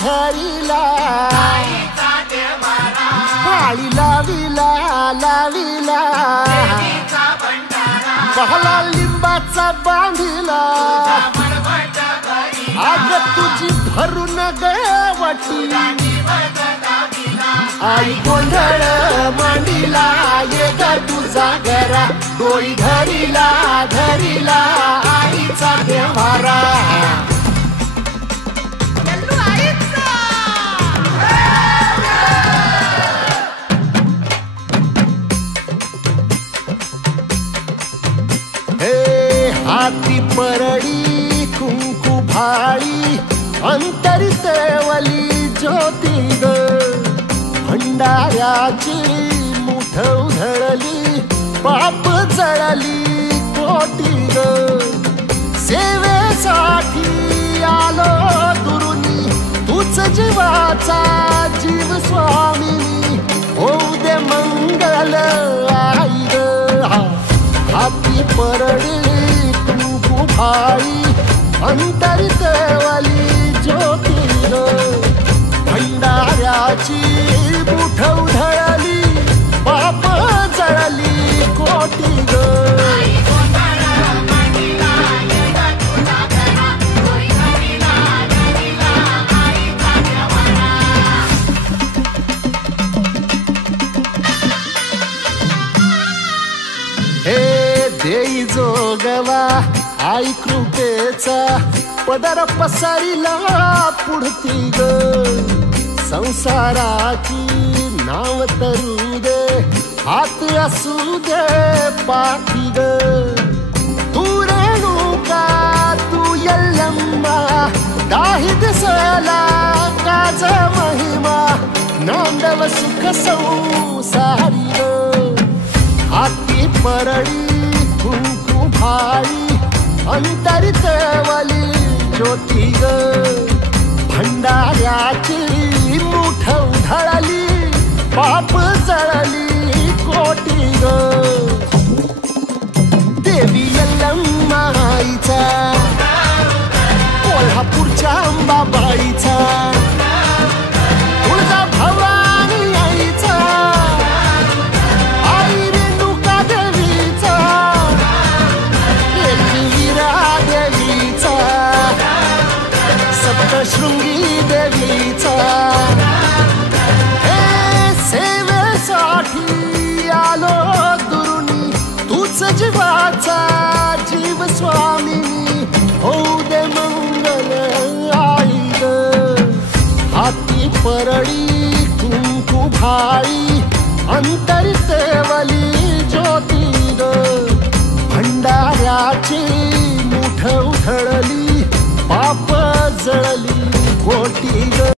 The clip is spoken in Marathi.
धरिला भाळी लाविला लाविला पहला लिंबाचा बांधिला आग तुझी भरून गवटी आई गोंधळ मांडिला ये ग तुझा घरा डोई धरिला धरिला आईचा देवारा हाती परडी कुंकू भाळी अंतरितेवली ज्योती ग भंडाऱ्याची मुठ उधळली पाप जळली कोटी ग सेवेसाठी आलो दुरुनी तूच जीवाचा जीव स्वामिनी होऊ दे मंगल आई ग हाती परडी भाई अंतरितेवली ज्योती ग भंडाऱ्याची मुठ उधळली पाप जळली कोटी ग हे देई जोगवा आई कृपेचा पदर पसरिला पुढती ग संसाराची नाव तरू दे हात असू दे पाठी ग तू रेणुका तू यल्लम्मा दाही दिसला काज महिमा नांदव सुख संसारी ग हाती परडी कुंकू भाई अंतरितेवली ज्योती ग भंडाऱ्याची मुठ उधळली पाप जळली कोटी ग देवी यल्लम्मा आईचा कोल्हापूरच्या अंबाबाईचा तुळजा भवानी आईचा आई रेणुका देवीचा सप्तशृंगी देवीचा हे सेवेसाठी आलो दुरुनी तूच जीवाचा जीव स्वामिनी होऊ दे मंगल आई ग हाती परडी कुंकू भाळी अंतरितेवली ज्योती ग भंडाऱ्याची